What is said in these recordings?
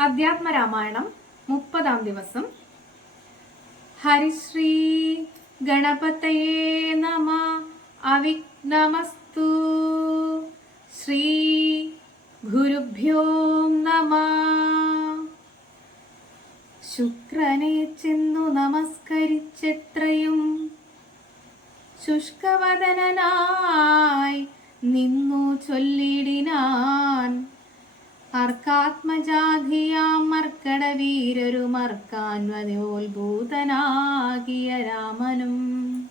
അധ്യാത്മരാമായണം മുപ്പതാം ദിവസം. ഹരിശ്രീ ഗണപതയേ നമ. അവിഘ്നമസ്തു. ശ്രീ ഗുരുഭ്യോ നമ. ശുക്രനെ ചെന്നു നമസ്കരിച്ചെത്രയും ശുഷ്കവദനായി നിന്നു ചൊല്ലിടിനാൻ അർക്കാത്മജാധിയാം മർക്കട വീരരു മർക്കാൻവനോത്ഭൂതനാകിയ രാമനും.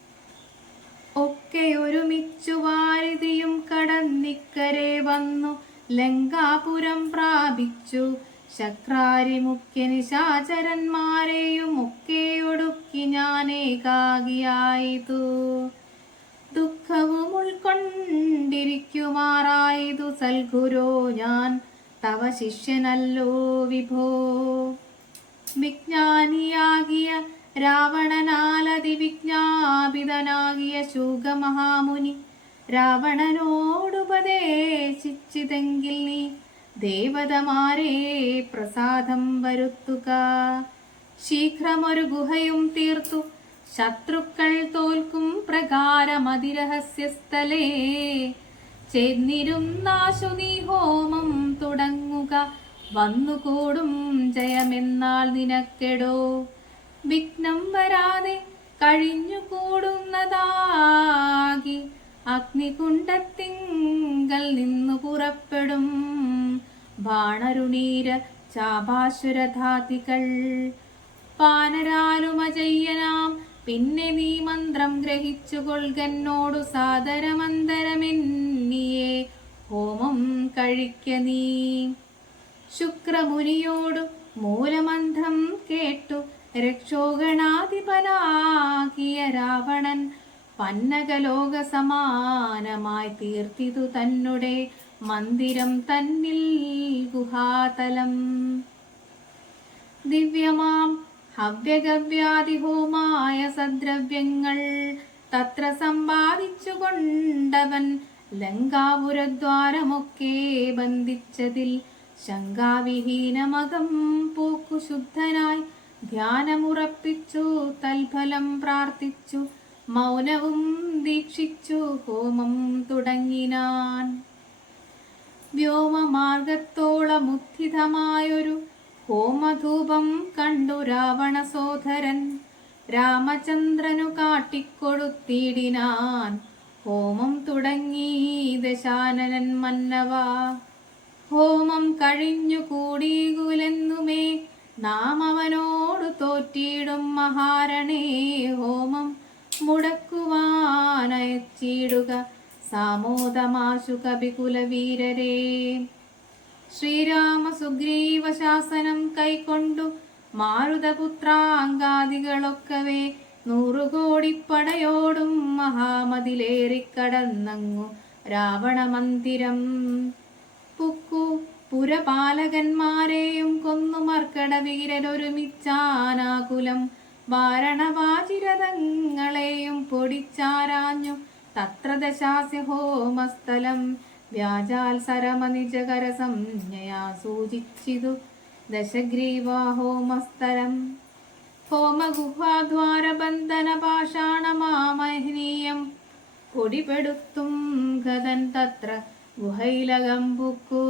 ഒക്കെ ഒരുമിച്ചു വാരിതിയും കടന്നിക്കരെ വന്നു ലങ്കാപുരം പ്രാപിച്ചു. ശക്രാരി മുഖ്യ നിശാചരന്മാരെയും ഒക്കെ ഒടുക്കി ഞാനേകാകിയായിതു ദുഃഖവും ഉൾക്കൊണ്ടിരിക്കുമാറായതു സൽഗുരോ ഞാൻ തവ ശിഷ്യനല്ലോ വിഭോ. വിജ്ഞാനിയാകിയ രാവണനാലതി വിജ്ഞാപിതനാകിയ ശൂകമഹാമുനി രാവണനോടുപദേശിച്ചിതെങ്കിൽ നീ ദേവതമാരെ പ്രസാദം വരുത്തുക. ശീഘ്രമൊരു ഗുഹയും തീർത്തു. ശത്രുക്കൾ തോൽക്കും പ്രകാരമതിരഹസ്യസ്ഥലേ. ചെന്നിരുന്നാശു നീ ഹോമം തുടങ്ങുക. വന്നുകൂടും ജയമെന്നാൾ നിനക്കെടോ. വിഘ്നം വരാതെ കഴിഞ്ഞുകൂടുന്നതാകി അഗ്നികുണ്ടത്തിങ്കൽ നിന്നു പുറപ്പെടും. ബാണരുണീര ചാപാശുരധാതികൾ പാനരാലുമജയ്യനാം. പിന്നെ നീ മന്ത്രം ഗ്രഹിച്ചു കൊൾകന്നോടു സാദരമന്തരമെന്നിയെ ഹോമം കഴിക്ക നീ. ശുക്രമുനിയോടു മൂലമന്ത്രം കേട്ടു. രക്ഷോഗണാധിപനാകിയ രാവണൻ പന്നകലോക സമാനമായി തീർത്തിതു തന്നെ മന്ദിരം തന്നിൽ ഗുഹാതലം. ദിവ്യമാം ഹവ്യഗവ്യാതിഹോമായ സദ്രവ്യങ്ങൾ തത്ര സമ്പാദിച്ചു കൊണ്ടവൻ ലങ്കാപുരദ്വാരമൊക്കെ ബന്ധിച്ചതിൽ ശങ്കാവിഹീനമകം പോക്കു ശുദ്ധനായി ധ്യാനമുറപ്പിച്ചു തൽഫലം പ്രാർത്ഥിച്ചു മൗനവും ദീക്ഷിച്ചു ഹോമം തുടങ്ങിനാൻ. വ്യോമമാർഗത്തോളമുദ്ധിതമായൊരു ഹോമധൂപം കണ്ടു രാവണസോധരൻ രാമചന്ദ്രനു കാട്ടിക്കൊടുത്തിടിനാൻ. ഹോമം തുടങ്ങി ദശാനനൻ മന്നവ. ഹോമം കഴിഞ്ഞു കൂടീകുലെന്നുമേ നാം അവനോടു തോറ്റിയിടും മഹാരണേ. ഹോമം മുടക്കുവാനയച്ചിടുക സാമോദമാശു കപികുലവീരരേ ശ്രീരാമ സുഗ്രീവ ശാസനം കൈക്കൊണ്ടു മാരുതപുത്രാങ്കാദികളൊക്കവേ നൂറുകോടിപ്പടയോടും മഹാമതിലേറിക്കടന്നങ്ങു രാവണ മന്ദിരം. പുക്കു പുരപാലകന്മാരെയും കൊന്നു മർക്കട വീരനൊരുമിച്ചാനാകുലം വാരണവാചിരതങ്ങളെയും പൊടിച്ചാരാഞ്ഞു തത്ര ദശാസ്യ ഹോമസ്ഥലം വ്യാജാൽ സരമനിജകര സംജ്ഞയാ സൂചിച്ചിതു ദശഗ്രീവാ ഹോമസ്ഥലം ഹോമഗുഹാദ്വാരബന്ധന പാഷാണമാമഹനീയം പൊടിപെടുത്തും ഗതൻ തത്ര ഗുഹയിലകം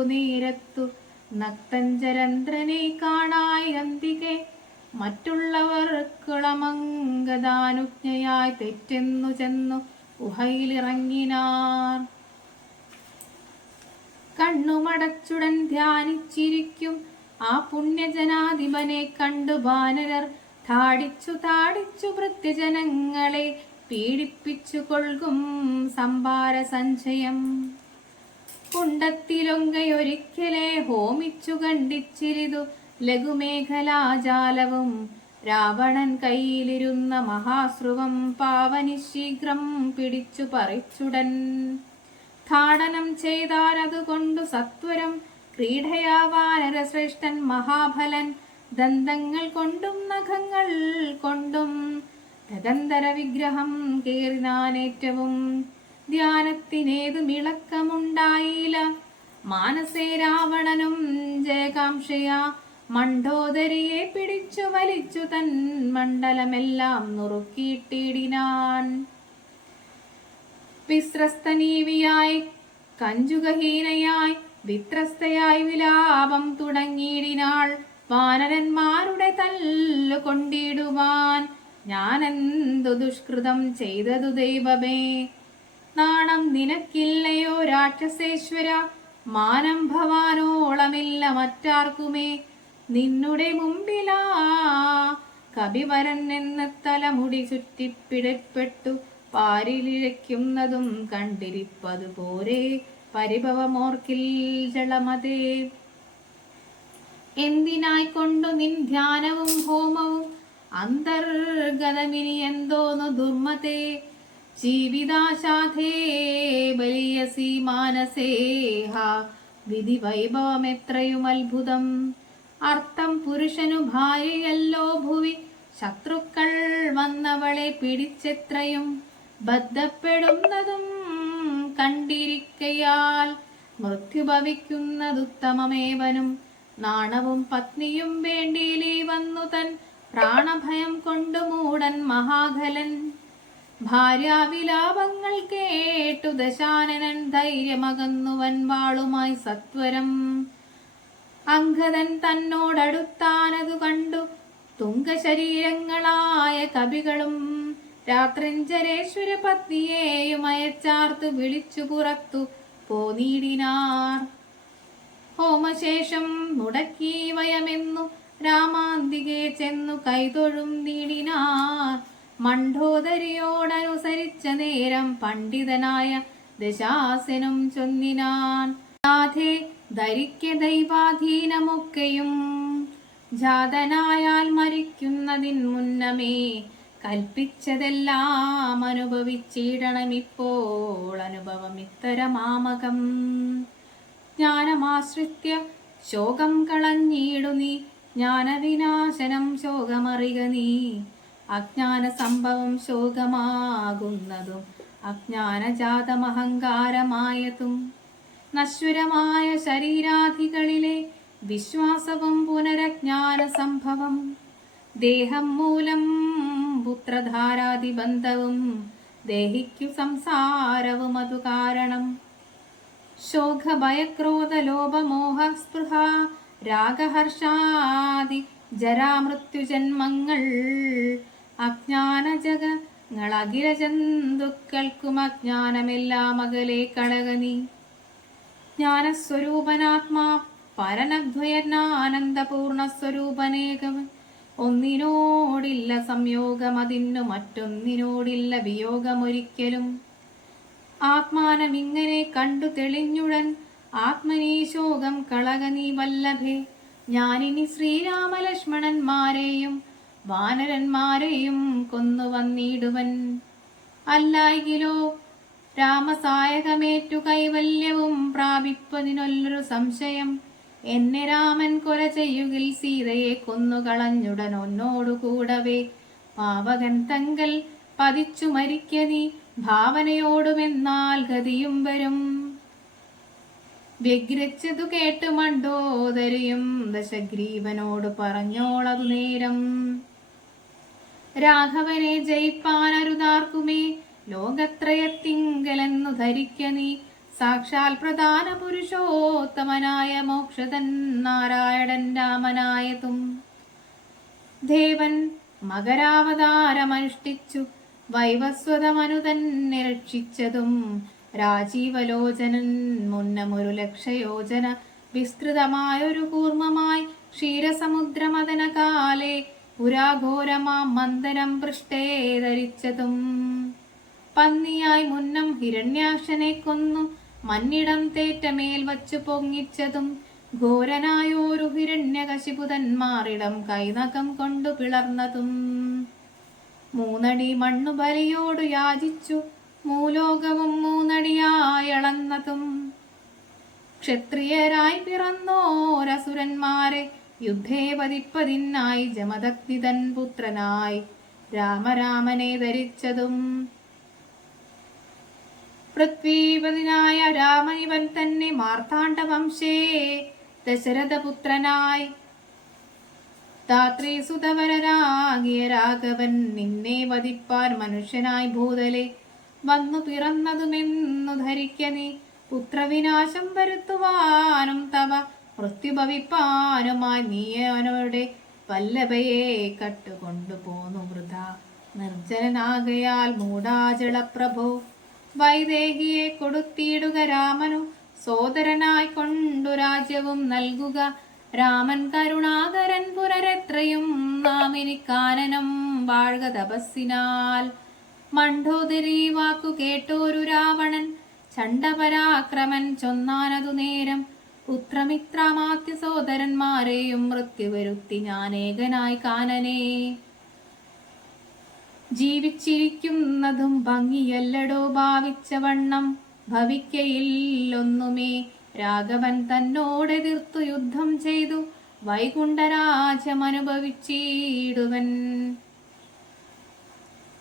നീരത്തു. നക്തഞ്ചരന്ദ്രനെ കാണായി അന്തികെ മറ്റുള്ളവർക്കുളമംഗദാനുജ്ഞയായി തെറ്റെന്നു ചെന്നു ഗുഹയിലിറങ്ങിനാർ. കണ്ണുമടച്ചുടൻ ധ്യാനിച്ചിരിക്കും ആ പുണ്യജനാധിപനെ കണ്ടു ബാനരർ താടിച്ചു താടിച്ചു വൃത്യജനങ്ങളെ പീഡിപ്പിച്ചു കൊൾകും സംഭാര സഞ്ചയം കുണ്ടത്തിലൊങ്കയൊരിക്കലെ ഹോമിച്ചു കണ്ടിച്ചിരിതു ലഘുമേഖലാജാലവും. രാവണൻ കയ്യിലിരുന്ന മഹാശ്രുവം പാവനി ശീഘ്രം പിടിച്ചു പറിച്ചുടൻ. താടനം ചെയ്താലതുകൊണ്ടു സത്വരം. ക്രീഡയാവാനരശ്രേഷ്ഠൻ മഹാഫലൻ ദന്തങ്ങൾ കൊണ്ടും നഖങ്ങൾ കൊണ്ടും തദന്തര വിഗ്രഹം കേറിനാനേറ്റവും ധ്യാനത്തിനേതു മിളക്കമുണ്ടായില്ല മാനസേ രാവണനും ജയകാംക്ഷയാ. മണ്ഡോദരിയെ പിടിച്ചു വലിച്ചു തൻ മണ്ഡലമെല്ലാം നുറുക്കിയിട്ടിടിനാൻ. വിശ്രസ്തനീവിയായി കഞ്ചുകഹീനയായി വിത്രസ്തയായി വിലാപം തുടങ്ങിയിടിനാൾ. വാനരന്മാരുടെ തല്ലു കൊണ്ടിടുവാൻ ഞാൻ എന്തു ദുഷ്കൃതം ചെയ്തതു ദൈവമേ? നാണം നിനക്കില്ലയോ രാക്ഷസേശ്വര? മാനം ഭവാനോളമില്ല മറ്റാർക്കുമേ? നിന്നുടെ മുമ്പിലാ കവിവരൻ എന്ന തലമുടി ചുറ്റിപ്പിടപ്പെട്ടു പാരിലിഴയ്ക്കുന്നതും കണ്ടിരിപ്പതു പോരെ പരിഭവമോർക്കിൽ ജളമതേ. എന്തിനായി കൊണ്ടു നിൻ ധ്യാനവും ഹോമവും? അന്തർഗതമിനി എന്തോന്നു ദുർമതേ ജീവിതാശാധേ ബലിയസി മാനസേഹ. വിധി വൈഭവം എത്രയും അത്ഭുതം. അർത്ഥം പുരുഷനു ഭാര്യയല്ലോ ഭുവി. ശത്രുക്കൾ വന്നവളെ പിടിച്ചെത്രയും. ബദ്ധപ്പെടുന്നതും കണ്ടിരിക്കയാൽ മൃത്യു ഭവിക്കുന്നതുത്തമമേവനും നാണവും പത്നിയും വേണ്ടിയിലേ വന്നു തൻ പ്രാണഭയം കൊണ്ടു മൂടൻ മഹാഖലൻ. ഭാര്യാവിലാപങ്ങൾ കേട്ടു ദശാനനൻ ധൈര്യമകന്നുവൻ വാളുമായി സത്വരം. അംഗതൻ തന്നോടടുത്താനതു കണ്ടു തുങ്കശരീരങ്ങളായ കവികളും രാത്രിഞ്ചരേശ്വര പത്നിയെയും അയച്ചാർത്തു വിളിച്ചു പുറത്തു പോനീടിനാർ ഹോമശേഷം മുടക്കി വയമെന്നു രാമാന്തികെ ചെന്നു കൈതൊഴും നീടിനാർ. മണ്ഡോദരിയോടനുസരിച്ച നേരം പണ്ഡിതനായ ദശാസനും ചൊന്നിനാൻ. നാഥേ ധരിക്ക ദൈവാധീനമൊക്കെയും. ജാതനായാൽ മരിക്കുന്നതിൻ മുന്നമേ കൽപ്പിച്ചതെല്ലാം അനുഭവിച്ചിടണമിപ്പോൾ അനുഭവം ഇത്തരമാമകം. ജ്ഞാനമാശ്രിത്യ ശോകം കളഞ്ഞിടു നീ. ജ്ഞാനവിനാശനം ശോകമറിക നീ. അജ്ഞാന സംഭവം ശോകമാകുന്നതും അജ്ഞാനജാതമഹങ്കാരമായതും നശ്വരമായ ശരീരാധികളിലെ വിശ്വാസവും പുനരജ്ഞാന സംഭവം ദേഹം മൂലം പുത്രധാരാതിബന്ധവും ദേഹിക്കു സംസാരവും അതു കാരണം ശോക ഭയക്രോധ ലോഭമോഹ സ്പൃഹ രാഗഹർഷാദി ജരാമൃത്യുജന്മങ്ങൾ. അജ്ഞാന ജഗങ്ങൾ അഖില ജന്തുക്കൾക്കും അജ്ഞാനമെല്ലാം അകലെ കളകനി ജ്ഞാനസ്വരൂപനാത്മാ പരനദ്വയനാനന്ദപൂർണ സ്വരൂപനേകവൻ ഒന്നിനോടില്ല സംയോഗം അതിനു മറ്റൊന്നിനോടില്ല വിയോഗമൊരിക്കലും. ആത്മാനമിങ്ങനെ കണ്ടു തെളിഞ്ഞുടൻ ആത്മനീശോകം കളക കളകനീ വല്ലഭേ. ഞാനിനി ശ്രീരാമലക്ഷ്മണന്മാരെയും വാനരന്മാരെയും കൊന്നു വന്നിടുവൻ. അല്ലായിലോ രാമസായകമേറ്റു കൈവല്യവും പ്രാപിപ്പതിനൊല്ലൊരു സംശയം. എന്നെ രാമൻ കൊല ചെയ്യുകിൽ സീതയെ കൊന്നുകളഞ്ഞുടൻ ഒന്നോടു കൂടവേ പാവകൻ തങ്കൽ പതിച്ചു മരിക്ക നീ ഭാവനയോടുമെന്നാൽ ഗതിയും വരും. വ്യഗ്രച്ചതു കേട്ട് മണ്ടോദരിയും ദശഗ്രീവനോട് പറഞ്ഞോളതു നേരം. രാഘവനെ ജയിപ്പാനരുതാർക്കുമേ ലോകത്രയത്തിങ്കലെന്നു ധരിക്ക നീ. സാക്ഷാൽ പ്രധാന പുരുഷോത്തമനായ മോക്ഷതൻ നാരായണൻ രാമനായതും. ദേവൻ മകരാവതാരമനുഷ്ഠിച്ചു. വൈവസ്വതമനു തന്നെ രക്ഷിച്ചതും രാജീവലോചനൻ മുന്നമൊരു ലക്ഷയോജന വിസ്തൃതമായൊരു കൂർമ്മമായി ക്ഷീരസമുദ്രമതന കാലേ പുരാഘോരമാം മന്ദനം പൃഷ്ടേ ധരിച്ചതും. പന്നിയായി മുന്നം ഹിരണ്യാക്ഷനെ കൊന്നു മന്നിടം തേറ്റമേൽ വച്ചു പൊങ്ങിച്ചതും ഘോരനായോരു ഹിരണ്യകശിപുതന്മാറിടം കൈനകം കൊണ്ടു പിളർന്നതും. മൂന്നടി മണ്ണു ബലിയോടു യാചിച്ചു. മൂലോകവും മൂന്നടിയായളന്നതും ക്ഷത്രിയരായി പിറന്നോരസുരന്മാരെ യുദ്ധേ പതിപ്പതിനായി ജമദഗ്നിതൻ പുത്രനായി രാമരാമനെ ധരിച്ചതും. പൃഥ്വീപതിനായ രാമനിവൻ തന്നെ മാർത്താണ്ഡവംശേ ദശരഥപുത്രനായി ധാത്രി സുതവരനാകിയ രാഘവൻ നിന്നെ വധിപ്പാൻ മനുഷ്യനായി ഭൂതലെ. വന്നു പിറന്നതുമെന്നു ധരിക്ക നീ. പുത്രവിനാശം വരുത്തുവാനും തവ മൃത്യുഭവിപ്പാനുമായി നീ അവനോടെ കട്ടുകൊണ്ടു കട്ടുകൊണ്ടുപോന്നു വൃത നിർജനാകയാൽ മൂടാചളപ്രഭോ വൈദേഹിയെ കൊടുത്തിടുക രാമനു. സോദരനായി കൊണ്ടു രാജ്യവും നൽകുക. രാമൻ കരുണാകരൻ പുനരെത്രയും നാമിനി കാനനം വാഴ്ക തപസ്സിനാൽ. മണ്ഡോദരി വാക്കു കേട്ടോരു രാവണൻ ചണ്ഡപരാക്രമൻ ചൊന്നാനതു നേരം. പുത്രമിത്രമാത്യ സോദരന്മാരെയും മൃത്യു വരുത്തി ഞാനേകനായി കാനനെ. ജീവിച്ചിരിക്കുന്നതും ഭംഗിയല്ലടോ ഭാവിച്ച വണ്ണം. ഭവിക്കയില്ലൊന്നുമേ രാഘവൻ തന്നോടെതിർത്തു യുദ്ധം ചെയ്തു. വൈകുണ്ഠരാജമനുഭവിച്ചിടുവൻ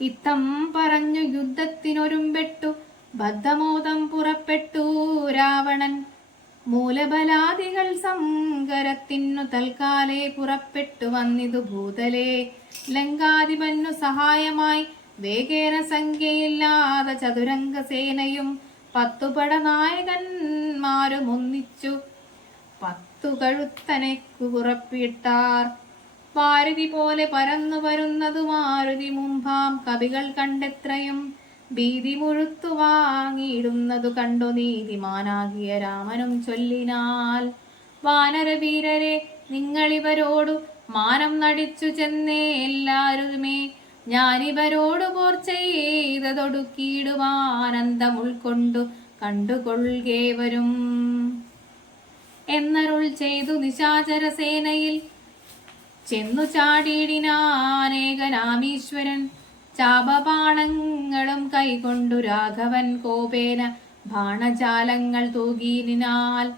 ഇത്തം പറഞ്ഞു യുദ്ധത്തിനൊരുമ്പെട്ടു. ബദ്ധമോദം പുറപ്പെട്ടു രാവണൻ. മൂലബലാദികൾ സങ്കരത്തിനു തൽക്കാലേ പുറപ്പെട്ടു വന്നിതു ഭൂതലേ. ലങ്കാധിപന്നു സഹായമായി വേഗേന സംഖ്യയില്ലാതെ ചതുരംഗ സേനയും പത്തു നായകന്മാരും ഒന്നിച്ചു പത്തു കഴുത്തനെ കുറപ്പിട്ടാർ പാരുതി പോലെ പരന്നു വരുന്നതു മാരുതി മുമ്പാം കവികൾ കണ്ടെത്രയും ഭീതി മുഴുത്തു വാങ്ങിയിടുന്നതു കണ്ടു നീതിമാനാകിയ രാമനും ചൊല്ലിനാൽ. വാനരവീരരെ നിങ്ങളിവരോടു മാനം നടിച്ചു ചെന്നേ എല്ലാരുമേ ഞാനിവരോടു പോർ ചെയ്തതൊടുക്കിയിടുവാനന്ദം ഉൾക്കൊണ്ടു കണ്ടുകൊള്ളുകേവരും. എന്നരുൾ ചെയ്തു നിശാചര സേനയിൽ ചെന്നു ചാടിയിടിനാനേകനാമീശ്വരൻ. ചാപബാണങ്ങളും കൈകൊണ്ടു രാഘവൻ കോപേന ബാണജാലങ്ങൾ തൂകിയിനാൽ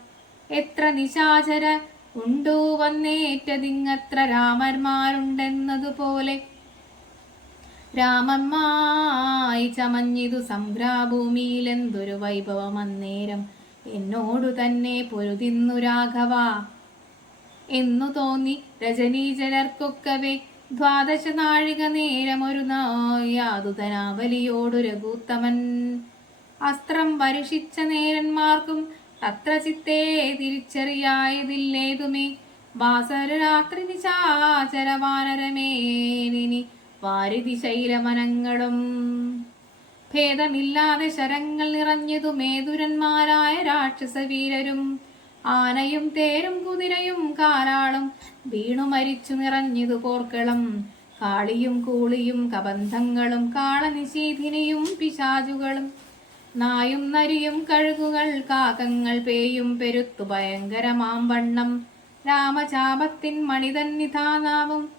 എത്ര നിശാചര ഉണ്ടു വന്നേറ്റതിങ്ങത്ര രാമന്മാരുണ്ടെന്നതുപോലെ രാമന്മായി ചമഞ്ഞിതു സംഗ്രാഭൂമിയിലെന്തൊരു വൈഭവം അന്നേരം എന്നോടു തന്നെ പൊരുതിന്നു രാഘവ. എന്നു തോന്നി രജനീജലർക്കൊക്കവേ ദ്വാദശ നാഴിക നേരമൊരു യാതുതനാവലിയോടു രഘുത്തമൻ. അസ്ത്രം വരുഷിച്ച നേരന്മാർക്കും തത്ര ചിത്തേ തിരിച്ചറിയായതില്ലേതുമേ. വാസര രാത്രി നിശാചരവാനരമേനിനി വാരിതി ശൈലമനങ്ങളും ഭേദമില്ലാതെ ശരങ്ങൾ നിറഞ്ഞതു മേതുരന്മാരായ രാക്ഷസവീരരും ആനയും തേരും കുതിരയും കാലാളും വീണു മരിച്ചു നിറഞ്ഞതു പോർക്കളം. കാളിയും കൂളിയും കബന്ധങ്ങളും കാളനിശീധിനിയും പിശാചുകളും നായും നരിയും കഴുകുകൾ കാകങ്ങൾ പേയും പെരുത്തു ഭയങ്കരമാം വണ്ണം. രാമചാപത്തിൻ മണിതൻ നിധാനാവും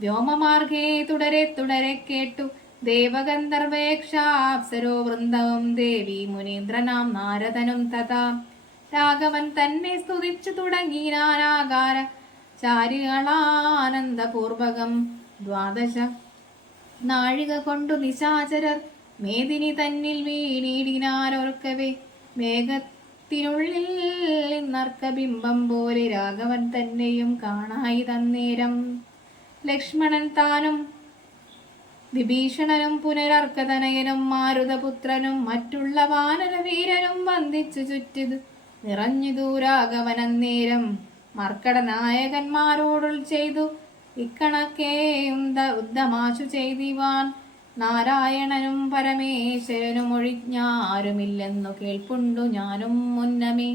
വ്യോമമാർഗേ തുടരെ തുടരെ കേട്ടു. ദേവഗന്ധർവേക്ഷാപ്സരോ വൃന്ദവും ദേവി മുനീന്ദ്രനാം നാരദനും തഥാ. രാഘവൻ തന്നെ സ്തുതിച്ചു തുടങ്ങിനാനാകാര ചാരികളാനന്ദപൂർവകം. ദ്വാദശ നാഴിക കൊണ്ടു നിശാചരർ മേദിനി തന്നിൽ വീണിടിനാരൊർക്കവേ മേഘത്തിനുള്ളിൽ നർക്കബിംബം പോലെ രാഘവൻ തന്നെയും കാണായി തന്നേരം. ലക്ഷ്മണൻ താനും വിഭീഷണനും പുനരർക്കതനയനും മാരുതപുത്രനും മറ്റുള്ള വാനരവീരനും വന്ദിച്ചു ചുറ്റിത് നിറഞ്ഞു ദൂരാഗമനം മർക്കട മർക്കടനായകന്മാരോടുൾ ചെയ്തു ഇക്കണക്കേയും ഉദ്ധമാശു ചെയ്തിവാൻ നാരായണനും പരമേശ്വരനും ഒഴിഞ്ഞാരുമില്ലെന്നു കേൾപ്പുണ്ടു ഞാനും മുന്നമേ.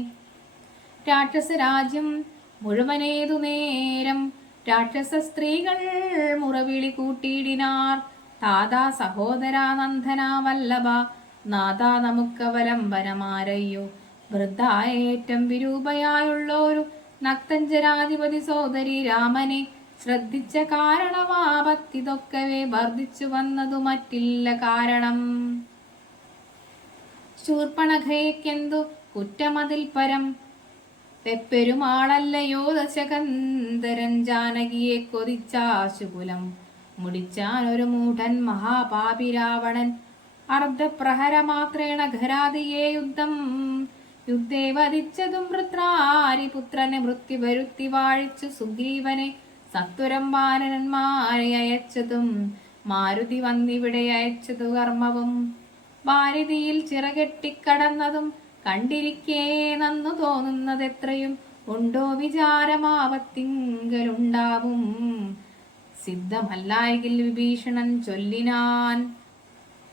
രാക്ഷസരാജ്യം മുഴുവനേതു നേരം രാക്ഷസ സ്ത്രീകൾ മുറവിളി കൂട്ടിയിടിനാർ. താതാ സഹോദരാ നന്ദനാ വല്ലഭ നാദാ നമുക്കവലംബനമാരയ്യോ വൃദ്ധായേറ്റം വിരൂപയായുള്ളോരു നക്തഞ്ചരാധിപതി സോദരി രാമനെ ശ്രദ്ധിച്ച കാരണമാപത്തിതൊക്കവേ വർദ്ധിച്ചു വന്നതു മറ്റില്ല കാരണം. ശൂർപ്പണഖയ്ക്കെന്തു കുറ്റമതിൽ പരം പെരുമാളല്ലയോ ദശകന്ധരൻ ജാനകിയെ കൊതിച്ചാശുകുലം. മുടിച്ചാൻ ഒരു മൂഢൻ മഹാപാപി രാവണൻ അർദ്ധപ്രഹരമാത്രേണ ഘരാതിയെ യുദ്ധം. യുദ്ധേ വധിച്ചതും വൃത്രാരിപുത്രനെ മൃത്യു വരുത്തി വാഴിച്ചു സുഗ്രീവനെ സത്വരം ബാലനന്മാരെ അയച്ചതും മാരുതി വന്നിവിടെ അയച്ചതു കർമ്മവും. ഭാരതിയിൽ ചിറകെട്ടിക്കടന്നതും കണ്ടിരിക്കേ നന്നു തോന്നുന്നത് എത്രയും ഉണ്ടോ വിചാരമാവത്തിങ്കലുണ്ടാവും സിദ്ധമല്ലായെങ്കിൽ വിഭീഷണൻ ചൊല്ലിനാൻ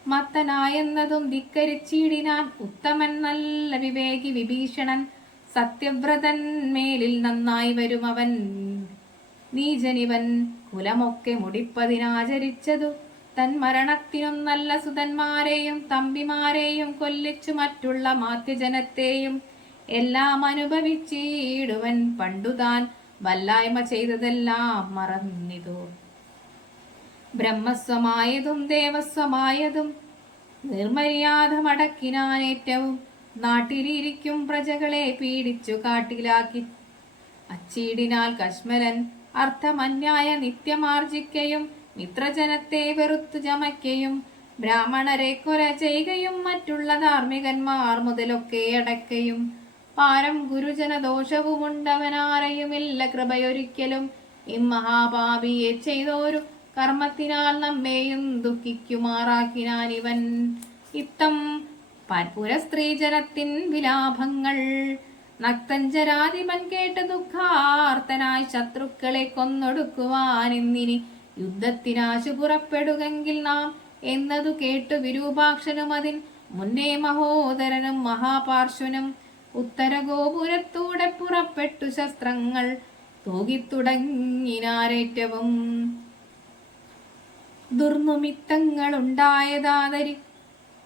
മത്തനായെന്നതും ധിക്കരിച്ചിടിനാൻ ഉത്തമൻ നല്ല വിവേകി വിഭീഷണൻ സത്യവ്രതൻ മേലിൽ നന്നായി വരും അവൻ നീജനിവൻ കുലമൊക്കെ മുടിപ്പതിനാചരിച്ചതു തൻ മരണത്തിനും നല്ല സുതന്മാരെയും തമ്പിമാരെയും കൊല്ലിച്ചു മറ്റുള്ള മാത്യജനത്തെയും എല്ലാം അനുഭവിച്ചീടുവൻ പണ്ടുതാൻ വല്ലായ്മ ചെയ്തതെല്ലാം മറന്നിതു. ബ്രഹ്മസ്വമായതും ദേവസ്വമായതും നിർമര്യാദ മടക്കിനാനേറ്റവും നാട്ടിലിരിക്കും പ്രജകളെ പീഡിച്ചു കാട്ടിലാക്കി. അച്ചീടിനാൽ കശ്മലൻ അർത്ഥമന്യായ നിത്യമാർജിക്കയും മിത്രജനത്തെ വെറുത്തു ചമയ്ക്കയും ബ്രാഹ്മണരെ കൊല ചെയ്യുകയും മറ്റുള്ള ധാർമ്മികന്മാർ മുതലൊക്കെ അടക്കയും പാരം ദോഷവുമുണ്ടവനാരയുമില്ല കൃപയൊരിക്കലും. ഇമ്മഹാപാപിയെ ചെയ്തോരു കർമ്മത്തിനാൽ നമ്മെയും ദുഃഖിക്കുമാറാക്കിനാൻ ഇവൻ. ഇത്തം പൽപുര സ്ത്രീജനത്തിൻ വിലാപങ്ങൾ. നക്തഞ്ചരാധിപൻ കേട്ട് ദുഃഖാർത്തനായി ശത്രുക്കളെ കൊന്നൊടുക്കുവാൻ ഇന്നിനി യുദ്ധത്തിനാശു പുറപ്പെടുകെങ്കിൽ നാം എന്നതു കേട്ടു വിരൂപാക്ഷനും അതിൻ മുന്നേ മഹോദരനും മഹാപാർശ്വനും ഉത്തരഗോപുരത്തൂടെ പുറപ്പെട്ടു ശസ്ത്രങ്ങൾ തൂകിത്തുടങ്ങിനാരേറ്റവും. ദുർനുമിത്തങ്ങളുണ്ടായതാതരി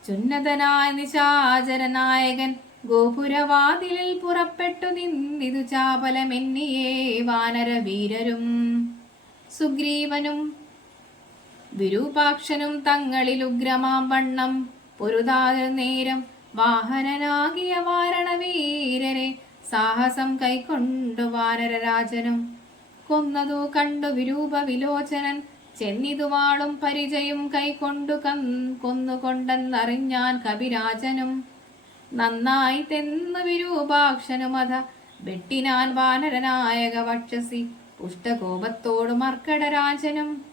ചുന്നതനായ നിശാചരനായകൻ ഗോപുരവാതിലിൽ പുറപ്പെട്ടു നിന്നിതു ചാപലമെന്നിയേ വാനരവീരരും. സുഗ്രീവനും വിരൂപാക്ഷനും തങ്ങളിൽ ഉഗ്രമാം വണ്ണം പൊരുതാതെ നേരം വാഹനനാകിയ വാരണവീരനെ സാഹസം കൈക്കൊണ്ടു വാനരരാജനും. കൊന്നതു കണ്ടു വിരൂപ വിലോചനൻ ചെന്നിതുവാളും പരിചയം കൈക്കൊണ്ടു കൻ കൊന്നുകൊണ്ടെന്നറിഞ്ഞാൻ കവിരാജനും. നന്നായി തെന്നു വിരൂപാക്ഷനുമത വെട്ടിനാൻ വാനരനായക വക്ഷസി പുഷ്ടകോപത്തോടു മർക്കടരാജനും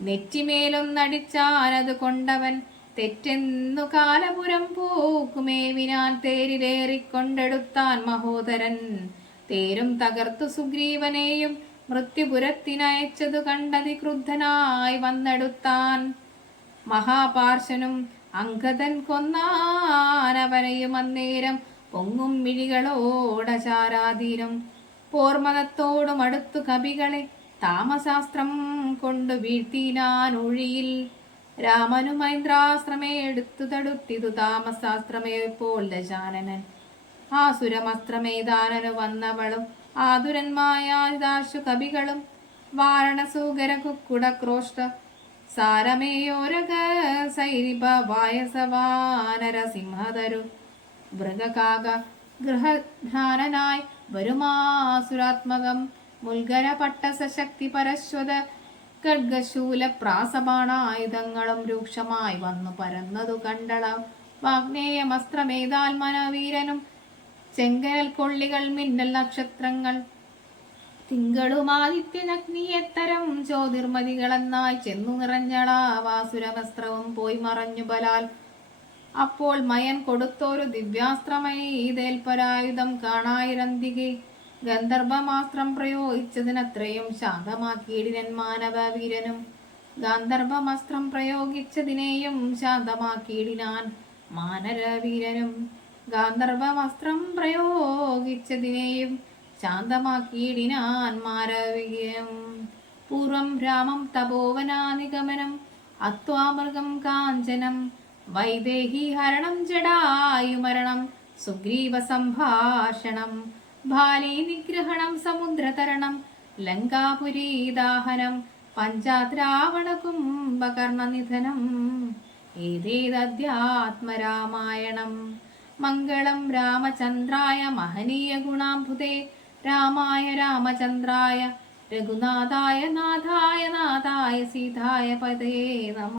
നെറ്റിമേലൊന്നടിച്ചാനത് കൊണ്ടവൻ തെറ്റെന്നു കാലപുരം പൂക്കുമേവിനാൻ തേരിലേറിക്കൊണ്ടെടുത്താൻ മഹോദരൻ. തേരും തകർത്തു സുഗ്രീവനെയും മൃത്യുപുരത്തിനയച്ചതു കണ്ടതി ക്രുദ്ധനായി വന്നെടുത്താൻ. മഹാപാർശനും അങ്കദൻ കൊന്നാനവനെയും അന്നേരം പൊങ്ങും മിഴികളോടചാരാതീരം. പോർമതത്തോടും അടുത്തു കവികളെ താമശാസ്ത്രം കൊണ്ട് വീഴ്ത്തിനാൻ ഒഴിയിൽ രാമനു മൈന്ദ്രാശ്രമേ എടുത്തു തടുത്തിതു താമസാസ്ത്രമേ പോൽ ദശാനനൻ. ആസുരമസ്ത്രമേ ദാനനു വന്നവളും ആതുരന്മായാശു കവികളും വാരണസൂകര കുക്കുടക്രോഷ്ട സാരമേയോരക സൈരിപ വായസവാനര സിംഹതരു മൃഗകാക ഗൃഹധാനനായി വരുമാസുരാത്മകം. മുൽഗര പട്ടസശക്തി പരശ്വത. ഖഡ്ഗശൂല പ്രാസബാണായുധങ്ങളും രൂക്ഷമായി വന്നു പരന്നതു കണ്ടള. മനവീരനും ചെങ്കനൽ കൊള്ളികൾ മിന്നൽ നക്ഷത്രങ്ങൾ. തിങ്കളുമാദിത്യനഗ്നിയെത്തരം ജ്യോതിർമതികളെന്നായി ചെന്നു നിറഞ്ഞളാവാസുരവസ്ത്രവും പോയി മറഞ്ഞു ബലാൽ. അപ്പോൾ മയൻ കൊടുത്തോരു തേൽപ്പരായുധം കാണായിരന്തികെ. ഗന്ധർവമാസ്ത്രം പ്രയോഗിച്ചതിനത്രയും ശാന്തമാക്കിയിടിനൻ മാനവ വീരനും ഗാന്ധർവമസ്ത്രം പ്രയോഗിച്ചതിനെയും ശാന്തമാക്കിയിടിനാൻ മാനരവീരനും. ഗാന്ധർവമസ്ത്രം പ്രയോഗിച്ചതിനെയും ശാന്തമാക്കിയിടിനാൻ മാരവീരം പൂർവം രാമം തപോവനാനിഗമനം അത്വാമൃഗം കാഞ്ചനം. വൈദേഹി ഹരണം ജടായുമരണം സുഗ്രീവ സംഭാഷണം. ബാലി നിഗ്രഹണം സമുദ്രതരണം ലങ്കാപുരീദാഹനം പഞ്ചാദ്രാവണ കുംഭകർണനിധനം ഏതേതദ്ധ്യാത്മരാമായണം? മംഗളം രാമചന്ദ്രായ മഹനീയ ഗുണാംബുദേ. രാമായ രാമചന്ദ്രായ രഘുനാഥായ നാഥായ നാഥായ സീതായ പദേ നമ